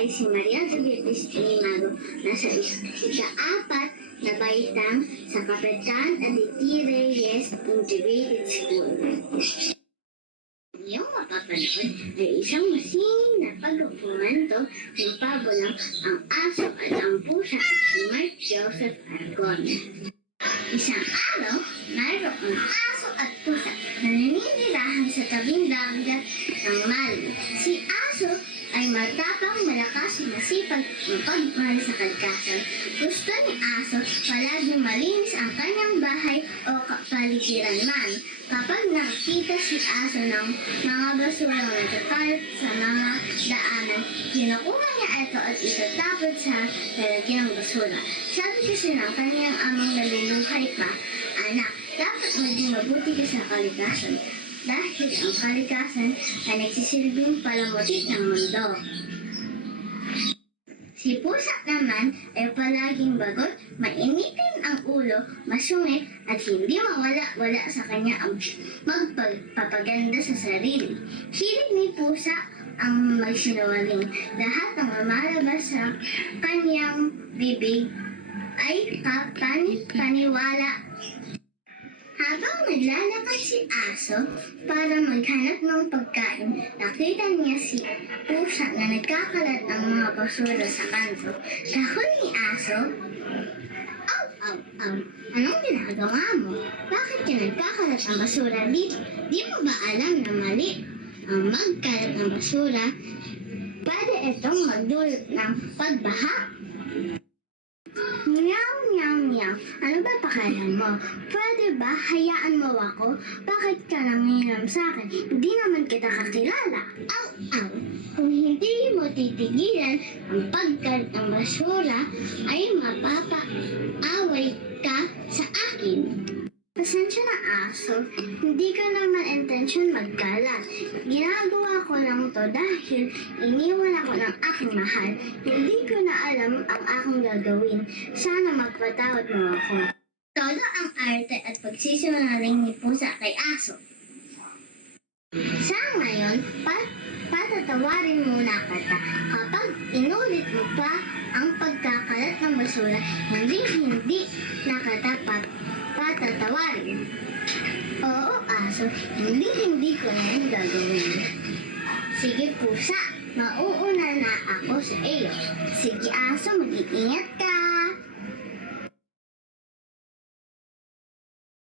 ay si Maria Julius Animado na sa ika-4 na baitang sa Kapitan Aditi Reyes Integrated School. Iyong mapapanood ay isang masining na pagkukumento ng pabulang Ang Aso at ang Pusa ni Mark Joseph Argona. Isang araw, mayroong aso at pusa na naninirahan sa tabing dagat ng Mali. Si Aso ay matapang, malakas, masipag, mapagmahal sa kalikasan. Gusto ni Aso palaging malinis ang kanyang bahay o kapaligiran man. Kapag nakita si Aso ng mga basurang natatalit sa mga daanan, kinukuha niya ito at itatapon sa lalagyan ng basura. Sabi kasi ng kanyang amang naluluhay pa, "Anak, dapat maging mabuti ka sa kalikasan dahil ang kalikasan ay nagsisilbing palamuti ng mundo." Si Pusa naman ay palaging bagot, mainitin ang ulo, masungit at hindi mawala-wala sa kanya ang magpapaganda sa sarili. Hilig ni Pusa ang magsinungaling. Lahat ng lumalabas sa kanyang bibig ay kapani-paniwala. Habang naglalakad si Aso para maghanap ng pagkain, nakita niya si Pusa na nagkakalat ng mga basura sa kanto. Dahon ni Aso, "Aw, aw, aw, anong ginagawa mo? Bakit ka nagkakalat ng basura dito? Di mo ba alam na mali ang magkalat ng basura? Pwede itong magdulot ng pagbaha." "Meow, meow, meow. Ano ba pakialam mo? Pwede ba hayaan mo ako? Bakit ka nangiram sa akin? Hindi naman kita kakilala." "Aw, aw. Kung hindi mo titigilan ang pagkalat ng basura, ay mapapaaway ka sa akin." "Pasensya na, Aso. Hindi ko naman intensyon magkalat. Ginagawa ko lang to dahil iniwan ako ng aking mahal. Hindi ko na alam ang aking gagawin. Sana magpatawad mo ako." Todo ang arte at pagsisinungaling ni Pusa kay Aso. Sa ngayon, patatawarin muna kita. Kapag inulit mo pa ang pagkakalat ng basura, hindi na kita patatawarin. "Oo, Aso, hindi ko na yan gagawin." "Sige, Pusa, mauuna na ako sa iyo." "Sige, Aso, mag-iingat ka."